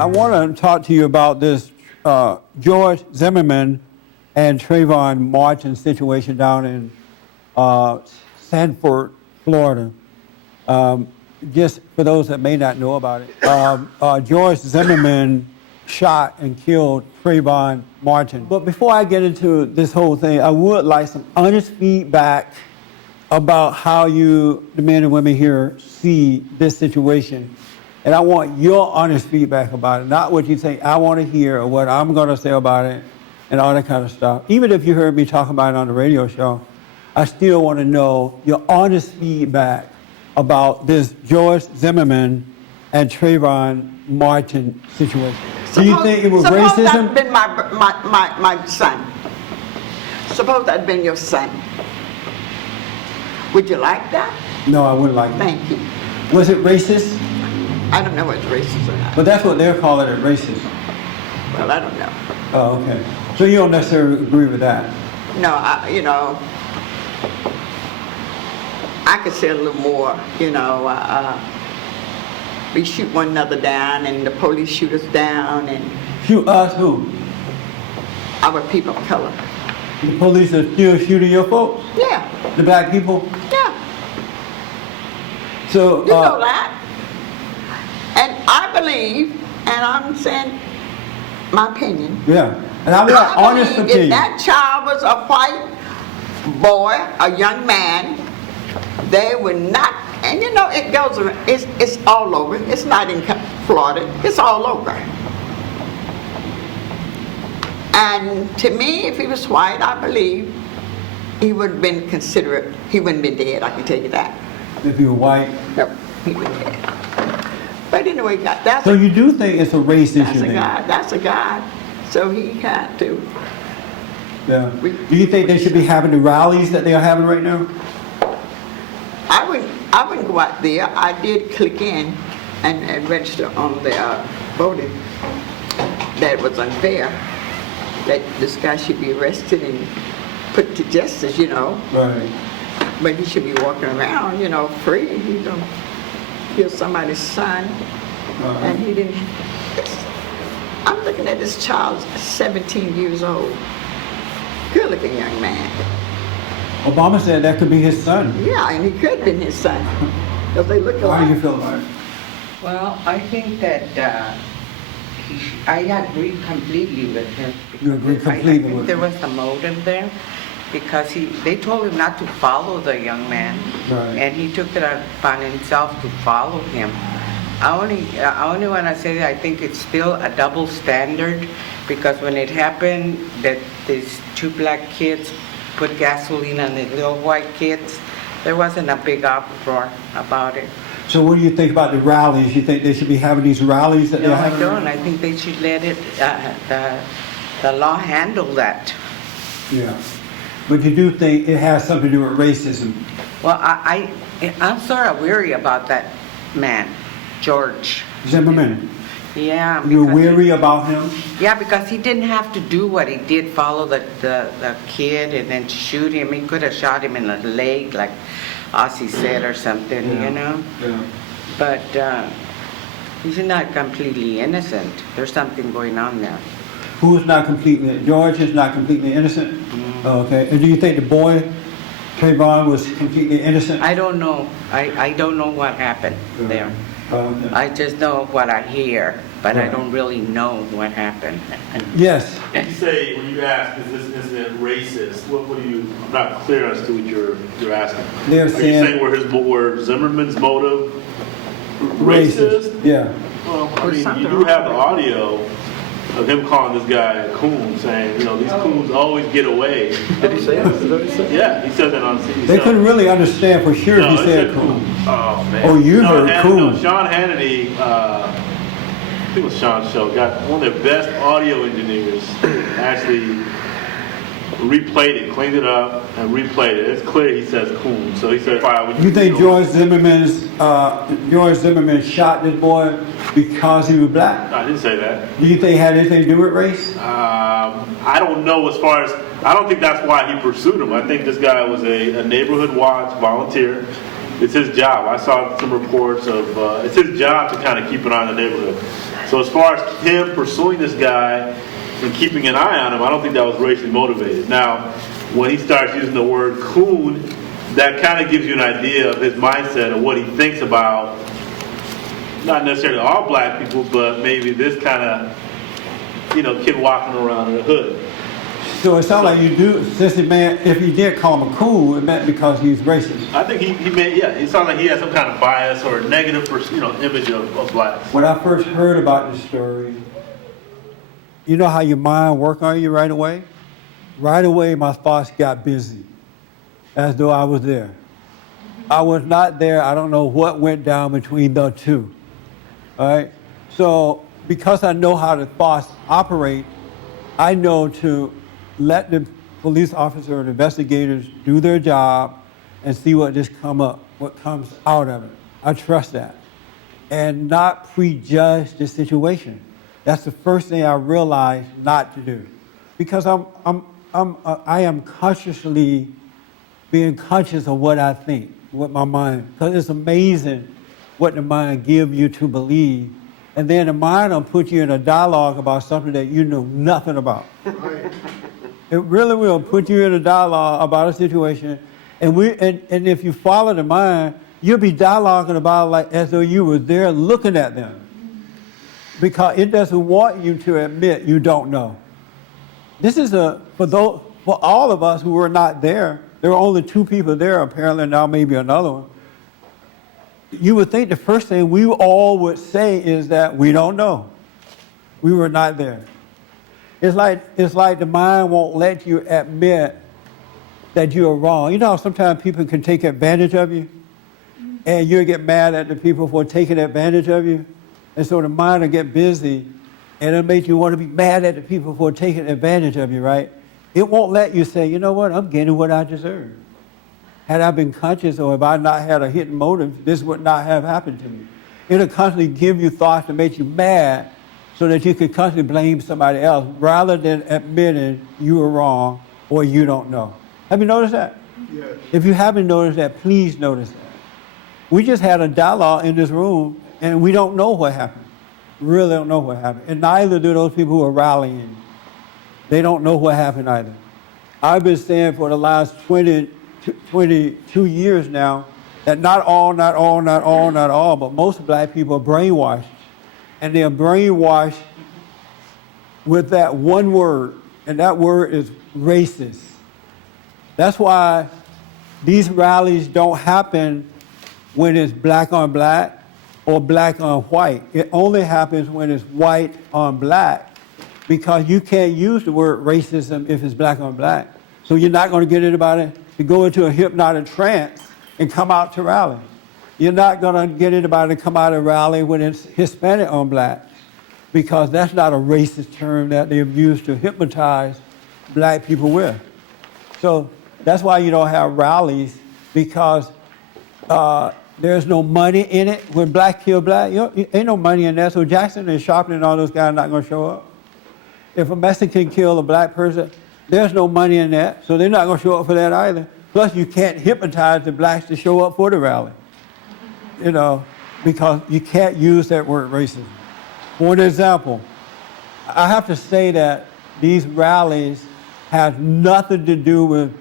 I want to talk to you about this George Zimmerman and Trayvon Martin situation down in Sanford, Florida. Just for those that may not know about it, George Zimmerman shot and killed Trayvon Martin. But before I get into this whole thing, I would like some honest feedback about how you, the men and women here, see this situation. And I want your honest feedback about it, not what you think I want to hear or what I'm going to say about it and all that kind of stuff. Even if you heard me talk about it on the radio show, I still want to know your honest feedback about this George Zimmerman and Trayvon Martin situation. Do you think it was racism? Suppose that had been my son. Suppose that had been your son. Would you like that? No, I wouldn't like that. Thank you. Was it racist? I don't know what's racist or not. But that's what they're calling it, racist. Well, I don't know. Oh, okay. So you don't necessarily agree with that? No, I could say a little more, we shoot one another down and the police shoot us down and... Shoot us who? Our people of color. The police are still shooting your folks? Yeah. The black people? Yeah. So, you know that. And I believe, and I'm saying my opinion. Yeah. And I want honest opinion. If that child was a white boy, a young man, they would not, and it goes around, it's all over. It's not in Florida, it's all over. And to me, if he was white, I believe he would have been considerate. He wouldn't have been dead, I can tell you that. If he were white? No, he wouldn't be dead. But anyway, that's so you do think it's a race issue then? That's a God. So he had to. Yeah. Do you think they should be having the rallies that they are having right now? I wouldn't go out there. I did click in and register on the voting. That it was unfair. That this guy should be arrested and put to justice, Right. But he should be walking around, free. He don't kill somebody's son. And he didn't. I'm looking at this child, 17 years old. Good looking young man. Obama said that could be his son. Yeah, and he could have been his son. Because they look alike. How do you feel about it? Well, I think that I agree completely with him. You agree completely I think with there him? was a motive there because they told him not to follow the young man. Right. And he took it upon himself to follow him. I only want to say that I think it's still a double standard because when it happened that these two black kids put gasoline on the little white kids, there wasn't a big uproar about it. So what do you think about the rallies? You think they should be having these rallies that they're having? No, I don't. I think they should let it, the law handle that. Yeah. But you do think it has something to do with racism? Well, I'm sort of weary about that man, George Zimmerman? Yeah. You're weary about him? Yeah, because he didn't have to do what he did, follow the kid and then shoot him. He could have shot him in the leg, like Ozzy said or something, Yeah. But he's not completely innocent. There's something going on there. Who is not completely, George is not completely innocent? Mm-hmm. Okay. And do you think the boy, Trayvon, was completely innocent? I don't know. I don't know what happened there. Okay. I just know what I hear, but I don't really know what happened. Yes. You say, when you ask, is this incident racist, what are you, I'm not clear as to what you're asking. They're Are saying, you saying were Zimmerman's motive racist? Yeah. Well, I mean, you do have the audio of him calling this guy a coon, saying, these coons always get away. Did he say that? Is that what he said? Yeah, he said that on TV. They couldn't really understand for sure if he said coon. Oh, man. Oh, you heard coon. Sean Hannity, I think it was Sean's show, got one of their best audio engineers actually replayed it, cleaned it up, and replayed it. It's clear he says coon. So he said, you think George Zimmerman shot this boy because he was black? I didn't say that. Do you think it had anything to do with race? I don't know as far as, I don't think that's why he pursued him. I think this guy was a neighborhood watch volunteer. It's his job. I saw some reports of, it's his job to kind of keep an eye on the neighborhood. So as far as him pursuing this guy and keeping an eye on him, I don't think that was racially motivated. Now, when he starts using the word coon, that kind of gives you an idea of his mindset and what he thinks about not necessarily all black people, but maybe this kind of, kid walking around in the hood. So it sounds like you do, since the man, if he did call him a coon, it meant because he's racist. I think it sounds like he has some kind of bias or negative, image of blacks. When I first heard about this story, you know how your mind works on you right away? Right away, my thoughts got busy, as though I was there. I was not there. I don't know what went down between the two. All right? So because I know how the thoughts operate, I know to let the police officer or the investigators do their job and see what comes out of it. I trust that. And not prejudge the situation. That's the first thing I realized not to do. Because I am consciously being conscious of what I think with my mind. Because it's amazing what the mind gives you to believe. And then the mind will put you in a dialogue about something that you know nothing about. Right. It really will put you in a dialogue about a situation. And if you follow the mind, you'll be dialoguing about it like as though you were there looking at them. Because it doesn't want you to admit you don't know. This is for all of us who were not there. There were only 2 people there, apparently now maybe another one. You would think the first thing we all would say is that we don't know. We were not there. It's like the mind won't let you admit that you are wrong. You know how sometimes people can take advantage of you? And you'll get mad at the people for taking advantage of you? And so the mind will get busy and it'll make you want to be mad at the people for taking advantage of you, right? It won't let you say, you know what, I'm getting what I deserve. Had I been conscious or if I not had a hidden motive, this would not have happened to me. It'll constantly give you thoughts to make you mad so that you could constantly blame somebody else rather than admitting you were wrong or you don't know. Have you noticed that? Yes. If you haven't noticed that, please notice that. We just had a dialogue in this room and we don't know what happened. Really don't know what happened. And neither do those people who are rallying. They don't know what happened either. I've been saying for the last 22 years now that not all, but most black people are brainwashed. And they are brainwashed with that one word, and that word is racist. That's why these rallies don't happen when it's black on black or black on white. It only happens when it's white on black because you can't use the word racism if it's black on black. So you're not going to get anybody to go into a hypnotic trance and come out to rally. You're not going to get anybody to come out and rally when it's Hispanic on black because that's not a racist term that they've used to hypnotize black people with. So that's why you don't have rallies because there's no money in it. When black kill black, ain't no money in that. So Jackson and Sharpton and all those guys are not going to show up. If a Mexican kill a black person, there's no money in that. So they're not going to show up for that either. Plus, you can't hypnotize the blacks to show up for the rally. Because you can't use that word racism. For an example, I have to say that these rallies have nothing to do with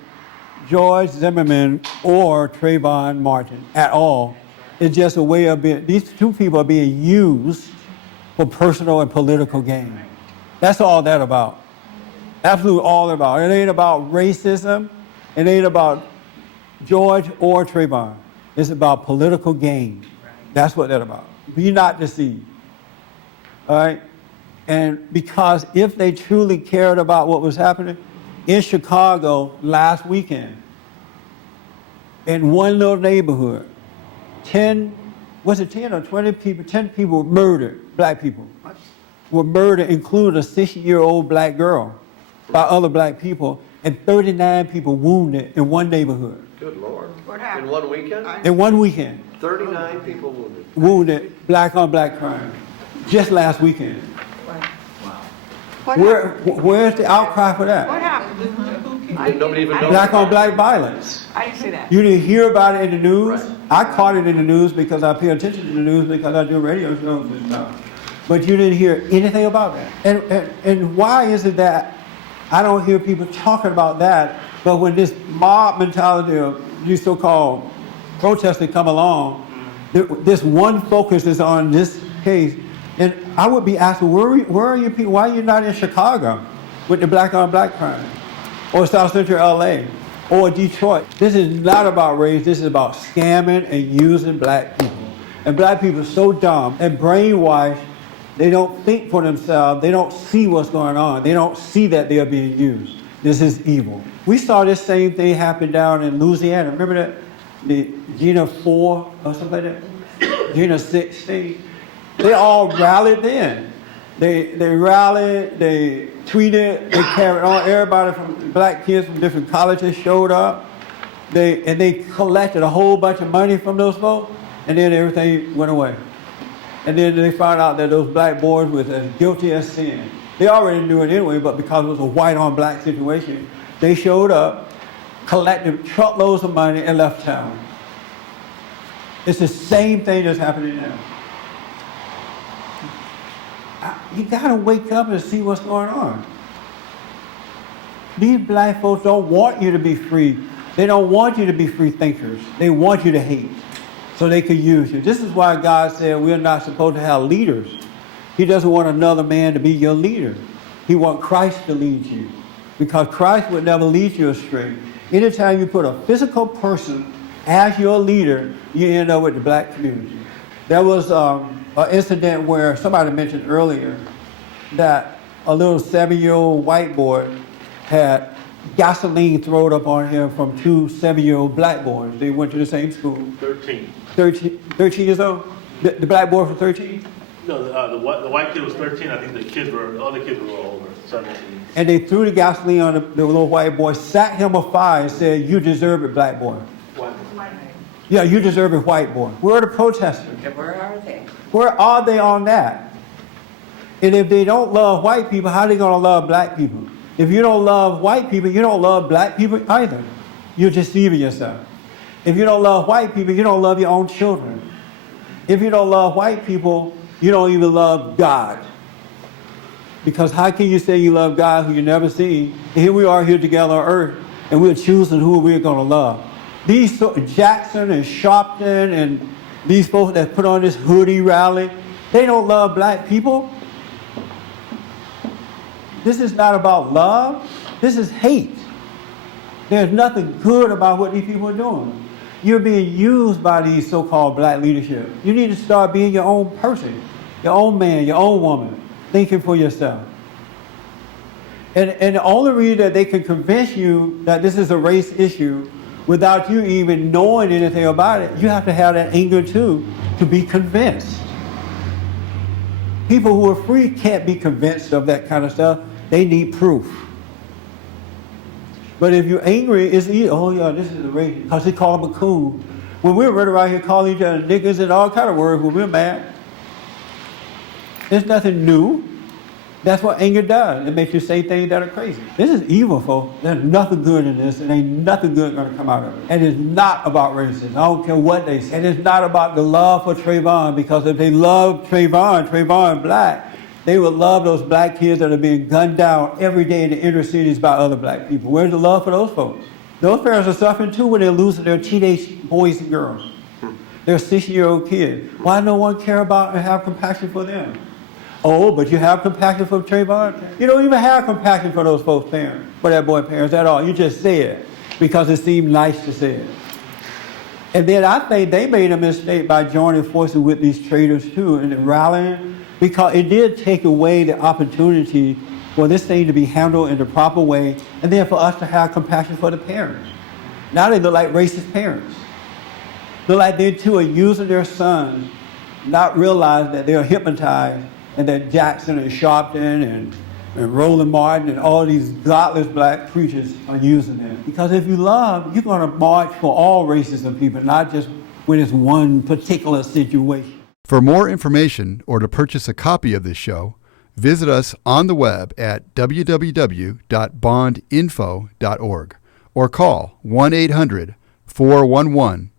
George Zimmerman or Trayvon Martin at all. It's just a way of being, these 2 people are being used for personal and political gain. That's all that about. Absolutely all about. It ain't about racism. It ain't about George or Trayvon. It's about political gain. That's what that's about. Be not deceived. All right? And because if they truly cared about what was happening, in Chicago last weekend, in one little neighborhood, 10 or 20 people, 10 people were murdered, black people, were murdered, including a 60-year-old black girl by other black people, and 39 people wounded in one neighborhood. Good Lord. What happened? In one weekend? In one weekend. 39 people wounded. Wounded, black on black crime, just last weekend. What Where's the outcry for that? What happened? Nobody even knows. Black on black violence. I didn't see that. You didn't hear about it in the news? Right. I caught it in the news because I pay attention to the news because I do radio shows and stuff. but you didn't hear anything about that. And why is it that I don't hear people talking about that, but when this mob mentality of these so-called protesters come along, this one focus is on this case. And I would be asking, where are you people? Why are you not in Chicago with the black on black crime? Or South Central LA? Or Detroit? This is not about race, this is about scamming and using black people. And black people are so dumb and brainwashed, they don't think for themselves, they don't see what's going on, they don't see that they are being used. This is evil. We saw this same thing happen down in Louisiana. Remember that? The Gina 4 or something like that? Gina 16. They all rallied then. They rallied, they tweeted, they carried on. Everybody from black kids from different colleges showed up. They collected a whole bunch of money from those folks, and then everything went away. And then they found out that those black boys were as guilty as sin. They already knew it anyway, but because it was a white on black situation, they showed up, collected truckloads of money, and left town. It's the same thing that's happening now. You gotta wake up and see what's going on. These black folks don't want you to be free. They don't want you to be free thinkers. They want you to hate so they can use you. This is why God said we're not supposed to have leaders. He doesn't want another man to be your leader. He wants Christ to lead you because Christ would never lead you astray. Anytime you put a physical person as your leader, you end up with the black community. There was an incident where somebody mentioned earlier that a little 7-year-old white boy had gasoline thrown up on him from 2 7-year-old black boys. They went to the same school. 13 years old? The black boy was 13? No, the white kid was 13. I think the other kids were older, 17. And they threw the gasoline on the little white boy, sat him afire, and said, "You deserve it, black boy." Yeah, you deserve it, white boy. Where are the protesters? Where are they? Where are they on that? And if they don't love white people, how are they going to love black people? If you don't love white people, you don't love black people either. You're deceiving yourself. If you don't love white people, you don't love your own children. If you don't love white people, you don't even love God. Because how can you say you love God who you never see? And here we are here together on earth, and we're choosing who we're going to love. These Jackson and Sharpton and these folks that put on this hoodie rally, they don't love black people. This is not about love. This is hate. There's nothing good about what these people are doing. You're being used by these so-called black leadership. You need to start being your own person, your own man, your own woman, thinking for yourself. And the only reason that they can convince you that this is a race issue without you even knowing anything about it, you have to have that anger too to be convinced. People who are free can't be convinced of that kind of stuff. They need proof. But if you're angry, it's easy. Oh yeah, this is a race, because they call them a coon. When we're running around here calling each other niggas and all kind of words when we're mad, there's nothing new. That's what anger does. It makes you say things that are crazy. This is evil, folks. There's nothing good in this, and ain't nothing good going to come out of it. And it's not about racism. I don't care what they say. And it's not about the love for Trayvon, because if they love Trayvon black, they would love those black kids that are being gunned down every day in the inner cities by other black people. Where's the love for those folks? Those parents are suffering too when they're losing their teenage boys and girls. They're 60-year-old kids. Why no one care about and have compassion for them? Oh, but you have compassion for Trayvon? You don't even have compassion for those folks' parents, for that boy parents at all. You just say it because it seemed nice to say it. And then I think they made a mistake by joining forces with these traitors too and rallying, because it did take away the opportunity for this thing to be handled in the proper way, and then for us to have compassion for the parents. Now they look like racist parents. Look like they too are using their sons, not realizing that they are hypnotized, and that Jackson and Sharpton and Roland Martin and all these godless black preachers are using them. Because if you love, you're going to march for all races of people, not just when it's one particular situation. For more information or to purchase a copy of this show, visit us on the web at www.bondinfo.org or call 1-800-411-BOND.